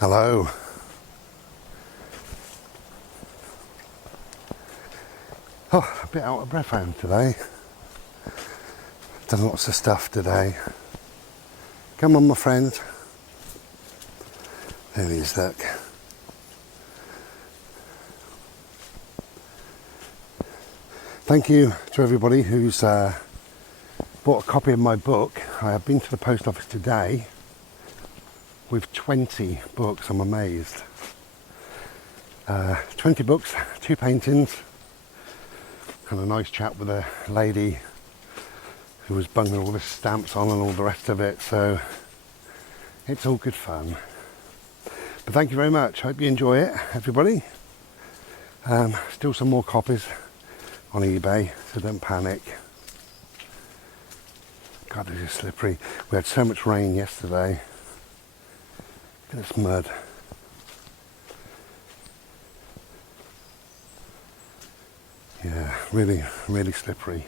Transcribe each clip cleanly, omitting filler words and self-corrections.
Hello. Oh, a bit out of breath I am today. Done lots of stuff today. Come on, my friend. There he is, look. Thank you to everybody who's bought a copy of my book. I have been to the post office today with 20 books. I'm amazed. 20 books, 2 paintings, and a nice chat with a lady who was bunging all the stamps on and all the rest of it, so it's all good fun. But thank you very much. Hope you enjoy it, everybody. Still some more copies on eBay, so don't panic. God, this is slippery. We had so much rain yesterday. Look at this mud. Yeah, really, really slippery.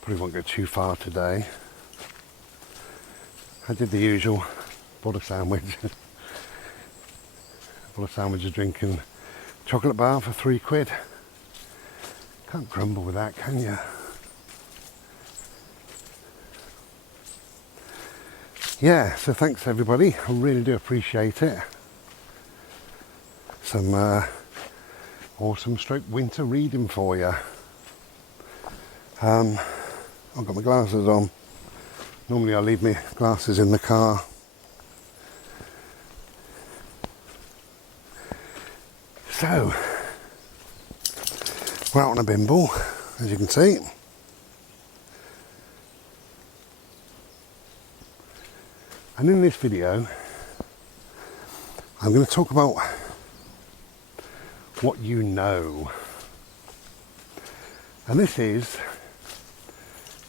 Probably won't go too far today. I did the usual. Bought a sandwich. Bought a sandwich, a drink and chocolate bar for £3. Can't grumble with that, can you? Yeah, so thanks everybody. I really do appreciate it. Some awesome stroke winter reading for you. I've got my glasses on. Normally I leave my glasses in the car. So, we're out on a bimble, as you can see. And in this video, I'm going to talk about what you know. And this is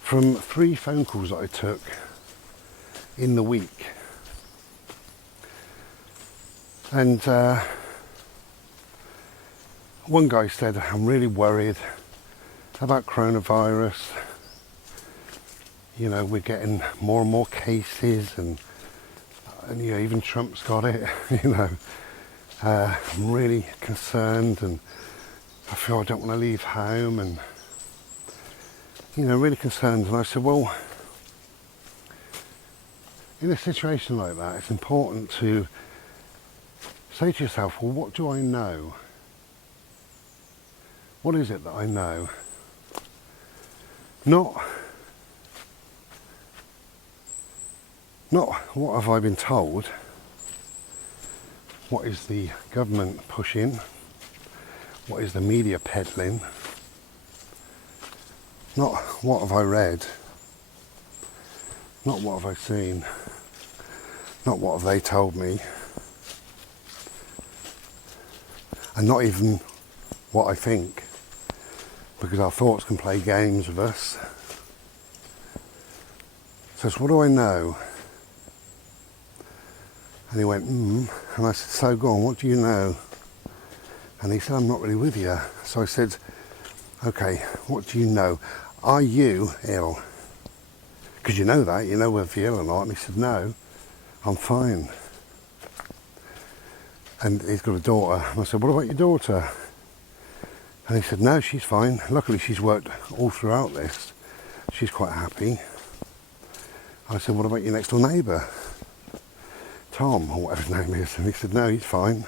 from 3 phone calls that I took in the week. And one guy said, I'm really worried about coronavirus. You know, we're getting more and more cases and you know, even Trump's got it, you know. I'm really concerned and I feel I don't want to leave home and, you know, really concerned. And I said, well, in a situation like that, it's important to say to yourself, well, what do I know? What is it that I know? Not what have I been told, what is the government pushing, what is the media peddling, not what have I read, not what have I seen, not what have they told me, and not even what I think, because our thoughts can play games with us. So it's what do I know? And he went, and I said, so go on, what do you know? And he said, I'm not really with you. So I said, okay, what do you know? Are you ill? Because you know that, you know whether you're ill or not. And he said, no, I'm fine. And he's got a daughter. And I said, what about your daughter? And he said, no, she's fine. Luckily, she's worked all throughout this. She's quite happy. I said, what about your next door neighbour? Tom, or whatever his name is. And he said, no, he's fine.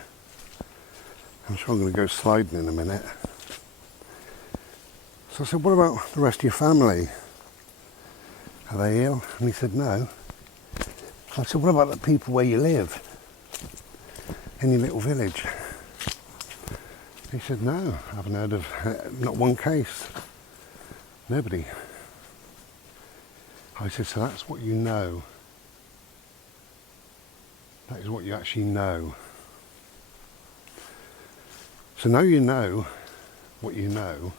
I'm sure I'm going to go sliding in a minute. So I said, what about the rest of your family? Are they ill? And he said, no. I said, what about the people where you live? In your little village? He said, no, I haven't heard of not one case. Nobody. I said, so that's what you know. That is what you actually know. So now you know what you know.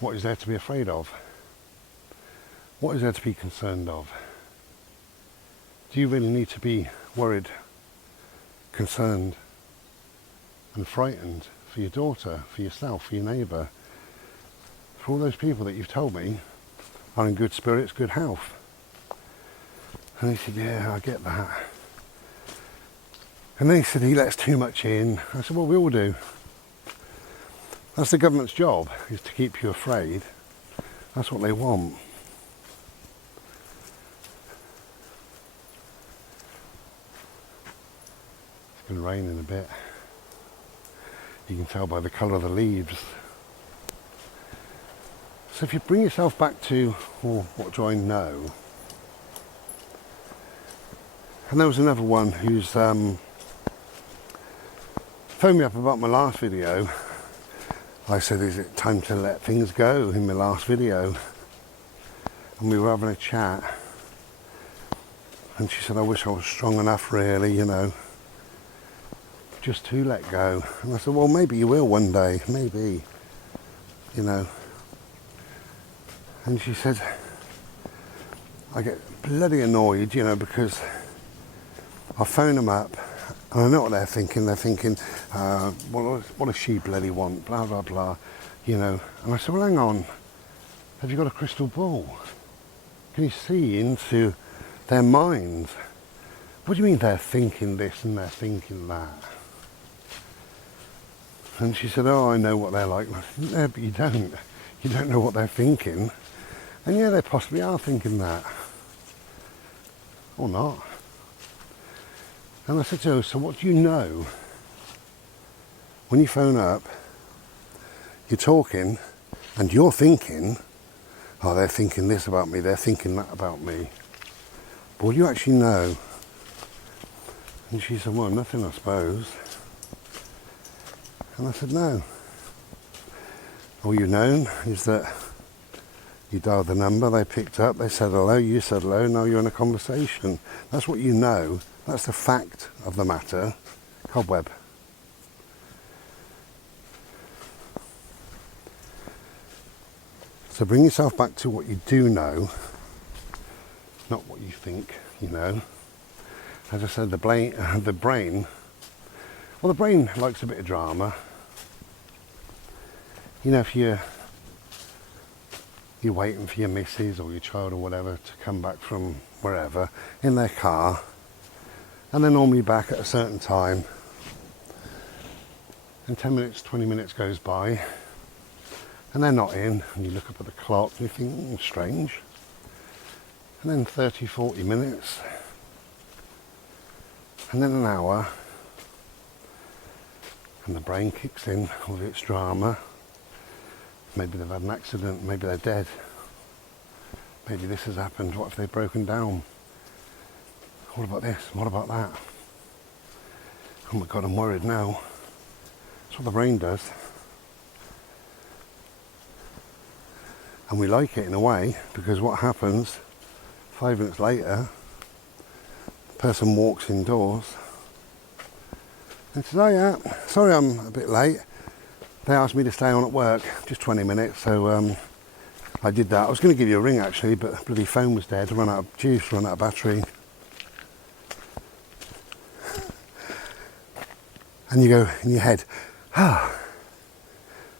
What is there to be afraid of? What is there to be concerned of? Do you really need to be worried, concerned and frightened for your daughter, for yourself, for your neighbour, for all those people that you've told me are in good spirits, good health? And he said, yeah, I get that. And then he said he lets too much in. I said, well, we all do. That's the government's job, is to keep you afraid. That's what they want. It's been raining a bit. You can tell by the colour of the leaves. So if you bring yourself back to, well, what do I know? And there was another one who's phoned me up about my last video. I said, is it time to let things go in my last video? And we were having a chat. And she said, I wish I was strong enough really, you know, just to let go. And I said, well, maybe you will one day, maybe, you know. And she said, I get bloody annoyed, you know, because I phone them up and I know what they're thinking. They're thinking, what does she bloody want? Blah, blah, blah, you know. And I said, well, hang on. Have you got a crystal ball? Can you see into their minds? What do you mean they're thinking this and they're thinking that? And she said, oh, I know what they're like. I said, yeah, but you don't. You don't know what they're thinking. And yeah, they possibly are thinking that. Or not. And I said to her, so what do you know? When you phone up, you're talking and you're thinking, oh, they're thinking this about me, they're thinking that about me. But what do you actually know? And she said, well, nothing, I suppose. And I said, no. All you've known is that you dialed the number, they picked up, they said hello, you said hello, now you're in a conversation. That's what you know. That's the fact of the matter. Cobweb. So bring yourself back to what you do know, not what you think you know. As I said, the brain, well, the brain likes a bit of drama. You know, if you're waiting for your missus or your child or whatever to come back from wherever in their car, and they're normally back at a certain time, and 10 minutes, 20 minutes goes by, and they're not in, and you look up at the clock and you think, strange. And then 30, 40 minutes, and then an hour, and the brain kicks in with its drama. Maybe they've had an accident, maybe they're dead. Maybe this has happened, what if they've broken down? What about this, what about that? Oh my God, I'm worried now. That's what the brain does. And we like it in a way, because what happens 5 minutes later, the person walks indoors and says, oh yeah, sorry I'm a bit late. They asked me to stay on at work, just 20 minutes, so I did that. I was going to give you a ring actually, but the bloody phone was dead, run out of juice, run out of battery. And you go in your head,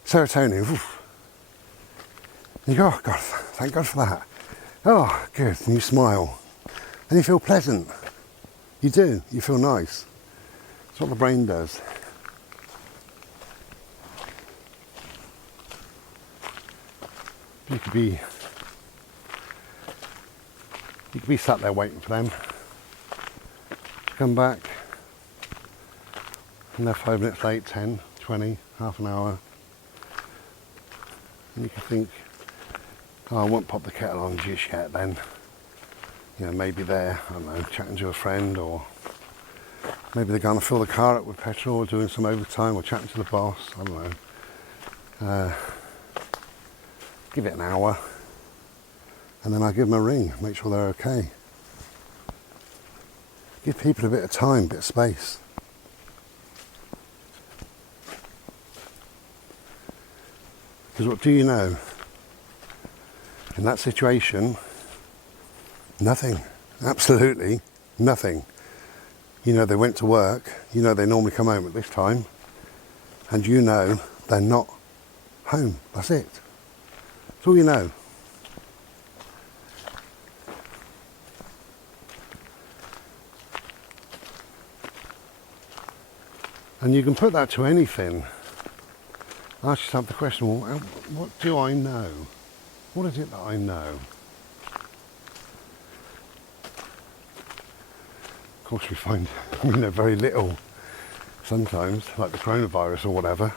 serotonin. Oof. And you go, oh God, thank God for that. Oh, good, and you smile. And you feel pleasant. You do, you feel nice. That's what the brain does. You could be sat there waiting for them to come back, and they're 5 minutes late, 10, 20, half an hour, and you can think, oh, I won't pop the kettle on just yet then. You know, maybe they're, I don't know, chatting to a friend, or maybe they're going to fill the car up with petrol, or doing some overtime, or chatting to the boss, I don't know. Give it an hour, and then I give them a ring, make sure they're okay. Give people a bit of time, a bit of space. Because what do you know? In that situation, nothing, absolutely nothing. You know they went to work, you know they normally come home at this time, and you know they're not home, that's it. That's all you know. And you can put that to anything. Ask yourself the question, well, what do I know? What is it that I know? Of course we find we know very little sometimes, like the coronavirus or whatever.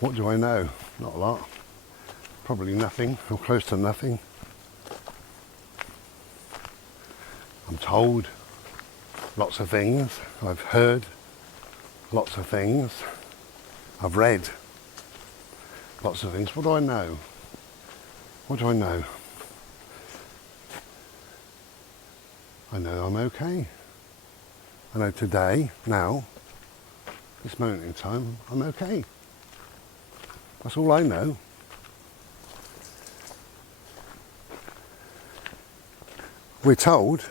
What do I know? Not a lot. Probably nothing, or close to nothing. I'm told lots of things. I've heard lots of things. I've read lots of things. What do I know? What do I know? I know I'm okay. I know today, now, this moment in time, I'm okay. That's all I know. We're told,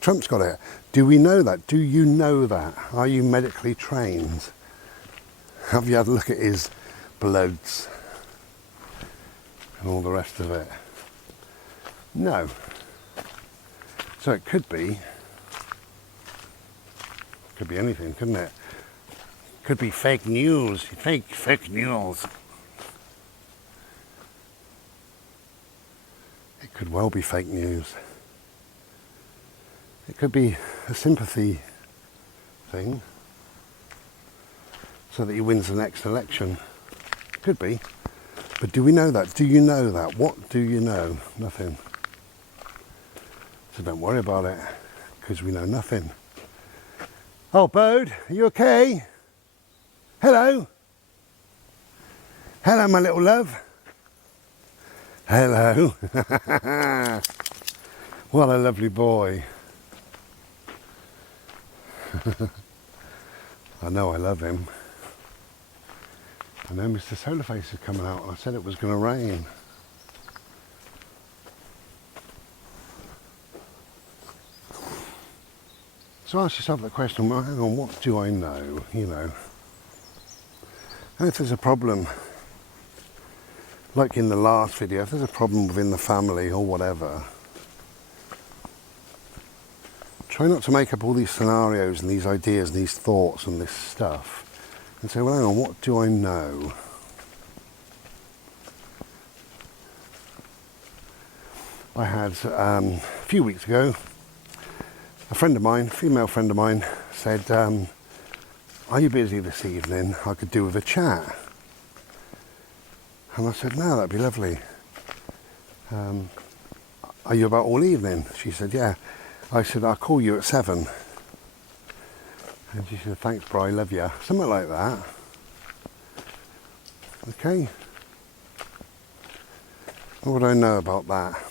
Trump's got it. Do we know that? Do you know that? Are you medically trained? Have you had a look at his bloods and all the rest of it? No. So it could be anything, couldn't it? Could be fake news. Fake news. It could well be fake news. It could be a sympathy thing so that he wins the next election. Could be. But do we know that? Do you know that? What do you know? Nothing. So don't worry about it, because we know nothing. Oh, Bode, are you okay? Hello? Hello, my little love. Hello. What a lovely boy. I know I love him. I know Mr. Solarface is coming out, and I said it was going to rain. So ask yourself the question, well, hang on, what do I know, you know? And if there's a problem, like in the last video, if there's a problem within the family or whatever, try not to make up all these scenarios and these ideas and these thoughts and this stuff and say, well, hang on, what do I know? I had, a few weeks ago, a friend of mine, female friend of mine, said, are you busy this evening? I could do with a chat. And I said, no, that'd be lovely. Are you about all evening? She said, yeah. I said, I'll call you at 7. And she said, thanks, bro, I love you. Something like that. Okay. What do I know about that?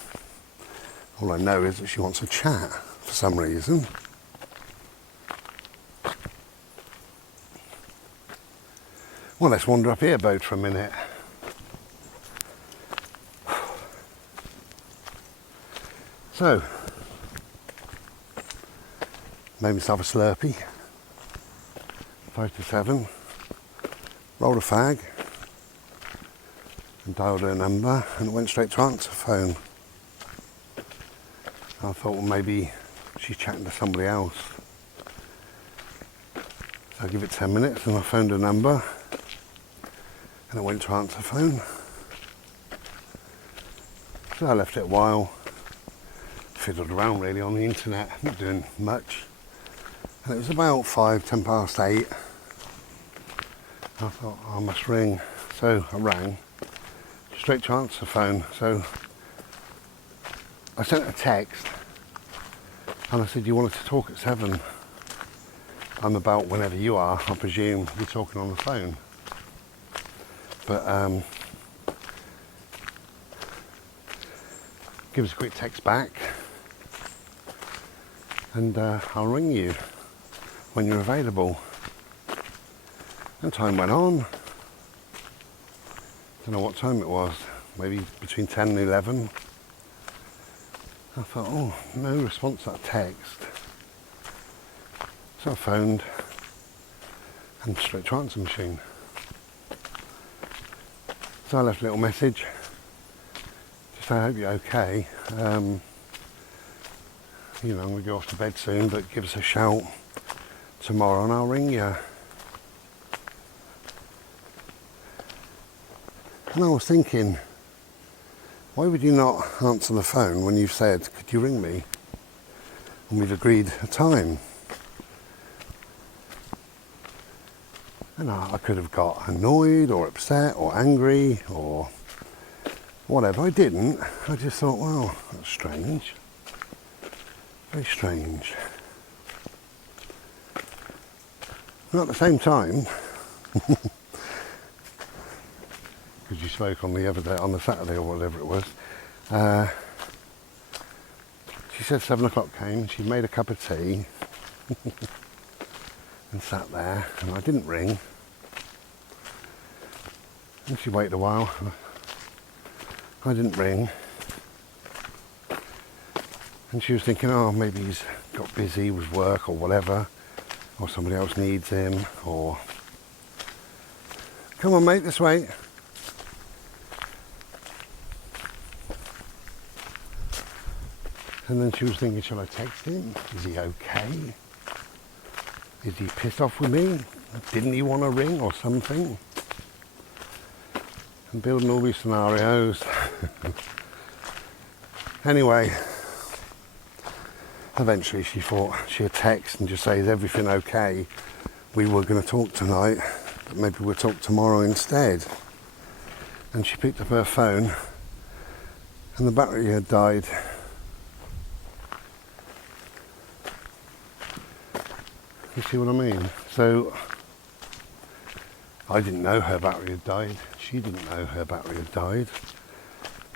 All I know is that she wants a chat for some reason. Well, let's wander up here, Bode, for a minute. So, made myself a Slurpee, 5 to 7, rolled a fag, and dialed her number, and it went straight to answer phone. I thought, well, maybe she's chatting to somebody else. So I give it 10 minutes, and I phoned her number, and it went to answer phone. So I left it a while, fiddled around really on the internet, not doing much. And it was about 10 past 8. I thought, I must ring. So I rang, straight to answer phone. So I sent a text, and I said, you wanted to talk at 7. I'm about whenever you are, I presume you're talking on the phone. But give us a quick text back, and I'll ring you when you're available. And time went on. Don't know what time it was, maybe between 10 and 11. I thought, oh, no response to that text. So I phoned, and straight to answer machine. So I left a little message. Just I hope you're okay. You know, I'm going to go off to bed soon, but give us a shout tomorrow and I'll ring you. And I was thinking, why would you not answer the phone when you said, could you ring me? And we've agreed a time. And I could have got annoyed or upset or angry or whatever. I didn't. I just thought, well, that's strange. Very strange. And at the same time, because you spoke on the other day, on the Saturday or whatever it was, she said 7 o'clock came, she made a cup of tea and sat there, and I didn't ring. And she waited a while. I didn't ring. And she was thinking, oh, maybe he's got busy with work or whatever, or somebody else needs him, or come on mate, this way. And then she was thinking, shall I text him? Is he okay? Is he pissed off with me? Didn't he want to ring or something? And building all these scenarios. Anyway, eventually she thought she'd text and just say, is everything okay? We were going to talk tonight, but maybe we'll talk tomorrow instead. And she picked up her phone and the battery had died. You see what I mean? So I didn't know her battery had died. She didn't know her battery had died.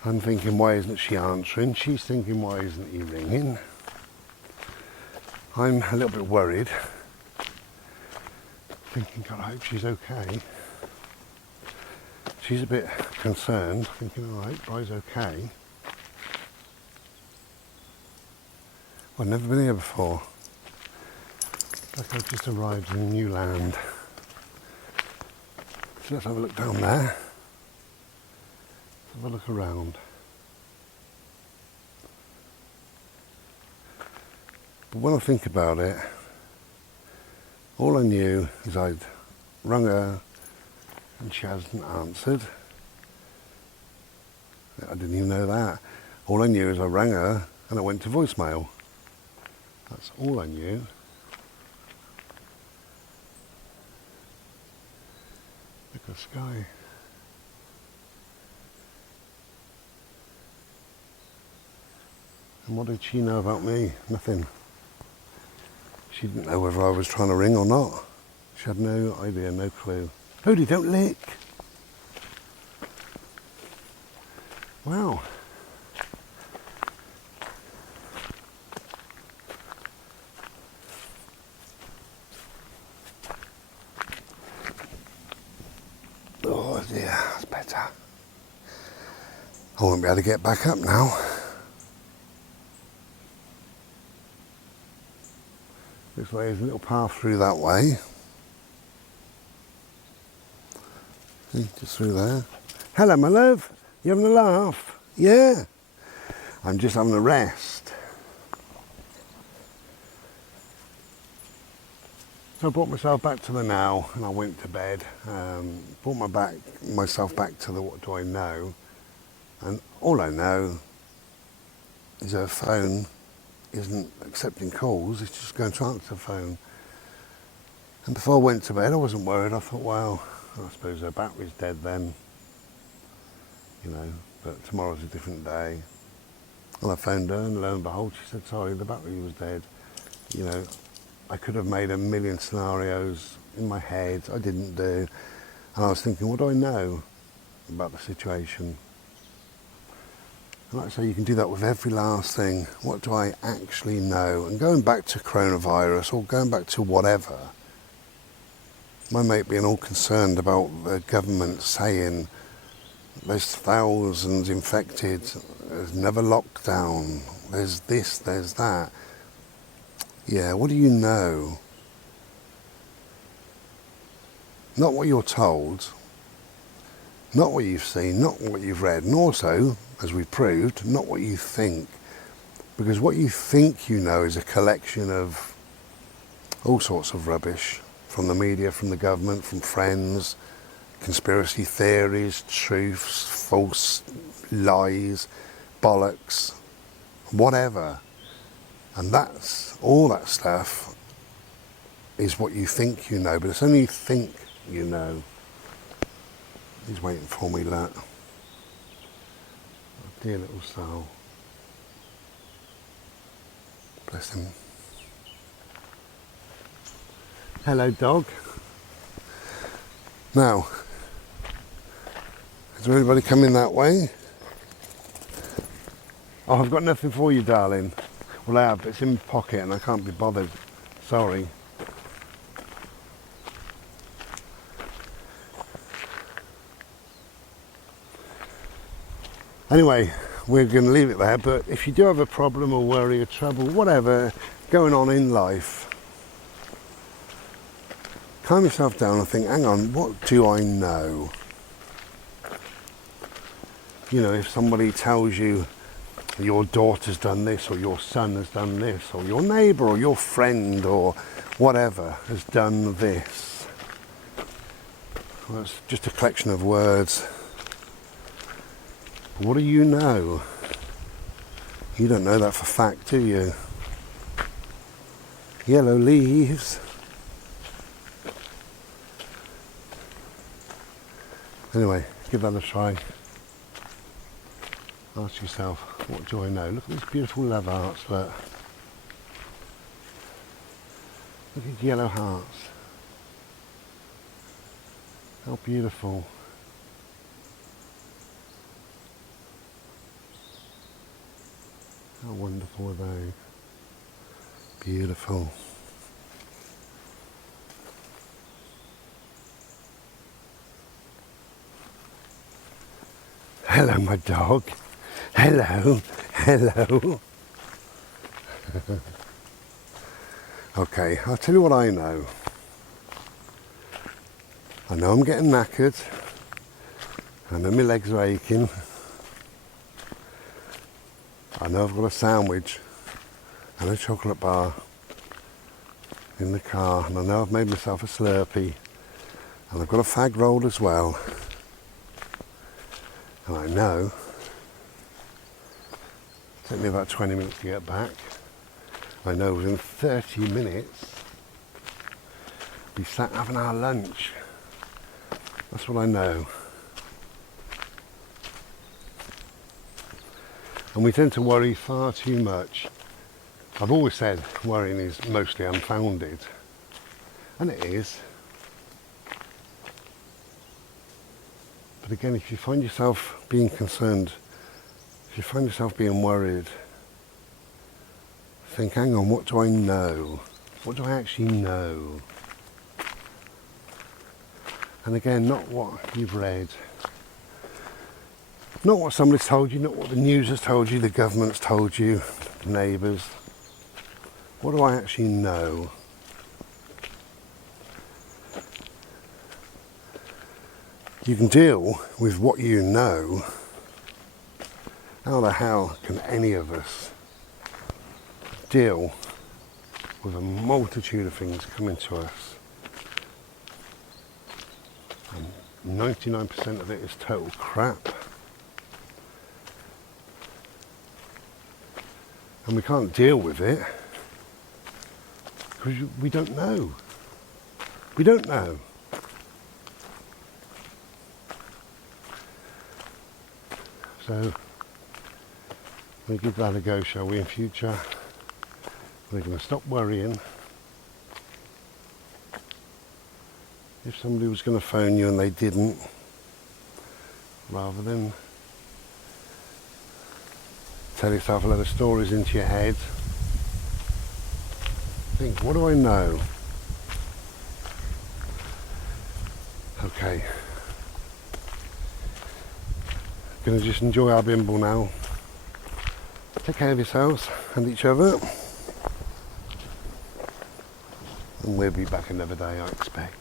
I'm thinking, why isn't she answering? She's thinking, why isn't he ringing? I'm a little bit worried. Thinking, God, I hope she's okay. She's a bit concerned, thinking, all right, Bry's okay. Well, I've never been here before. Like I've just arrived in a new land. So let's have a look down there. Have a look around. But when I think about it, all I knew is I'd rung her and she hasn't answered. I didn't even know that. All I knew is I rang her and it went to voicemail. That's all I knew. Look at the sky. And what did she know about me? Nothing. She didn't know whether I was trying to ring or not. She had no idea, no clue. Odie, don't lick. Wow. Oh dear, that's better. I won't be able to get back up now. Looks like there's a little path through that way. See, just through there. Hello, my love. You having a laugh? Yeah. I'm just having a rest. So I brought myself back to the now and I went to bed. Brought myself back to the what do I know. And all I know is her phone isn't accepting calls, it's just going to answer the phone. And before I went to bed, I wasn't worried. I thought, well, I suppose her battery's dead then, you know, but tomorrow's a different day. And I phoned her and lo and behold, she said, sorry, the battery was dead. You know, I could have made a million scenarios in my head, I didn't do. And I was thinking, what do I know about the situation? And like I say, you can do that with every last thing. What do I actually know? And going back to coronavirus or going back to whatever, my mate being all concerned about the government saying there's thousands infected, there's never lockdown, there's this, there's that. Yeah, what do you know? Not what you're told, not what you've seen, not what you've read, and also, as we've proved, not what you think. Because what you think you know is a collection of all sorts of rubbish, from the media, from the government, from friends, conspiracy theories, truths, false lies, bollocks, whatever. And that's all that stuff is what you think you know, but it's only you think you know. He's waiting for me, that. Oh, dear little soul. Bless him. Hello, dog. Now, is there anybody coming that way? Oh, I've got nothing for you, darling. Well, I have, but it's in my pocket and I can't be bothered. Sorry. Anyway, we're going to leave it there, but if you do have a problem or worry or trouble, whatever going on in life, calm yourself down and think, hang on, what do I know? You know, if somebody tells you your daughter's done this, or your son has done this, or your neighbour or your friend or whatever has done this, well, it's just a collection of words. What do you know? You don't know that for fact, do you? Yellow leaves. Anyway, give that a try. Ask yourself, what do I know? Look at these beautiful love hearts, look. Look at yellow hearts. How beautiful. How wonderful are they? Beautiful. Hello, my dog. Hello. Hello. Okay, I'll tell you what I know. I know I'm getting knackered. I know my legs are aching. I know I've got a sandwich and a chocolate bar in the car, and I know I've made myself a Slurpee, and I've got a fag roll as well. And I know it'll take me about 20 minutes to get back. I know within 30 minutes be sat having our lunch. That's what I know. And we tend to worry far too much. I've always said worrying is mostly unfounded, and it is. But again, if you find yourself being concerned, if you find yourself being worried, think, hang on, what do I know? What do I actually know? And again, not what you've read, not what somebody's told you, not what the news has told you, the government's told you, the neighbours. What do I actually know? You can deal with what you know. How the hell can any of us deal with a multitude of things coming to us? And 99% of it is total crap. And we can't deal with it because we don't know. We don't know. So we give that a go, shall we, in future? We're going to stop worrying. If somebody was going to phone you and they didn't, rather than tell yourself a lot of stories into your head, think, what do I know? Okay. Gonna just enjoy our bimble now. Take care of yourselves and each other. And we'll be back another day, I expect.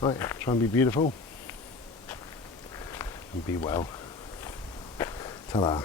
Right, try and be beautiful. And be well. Ta-da.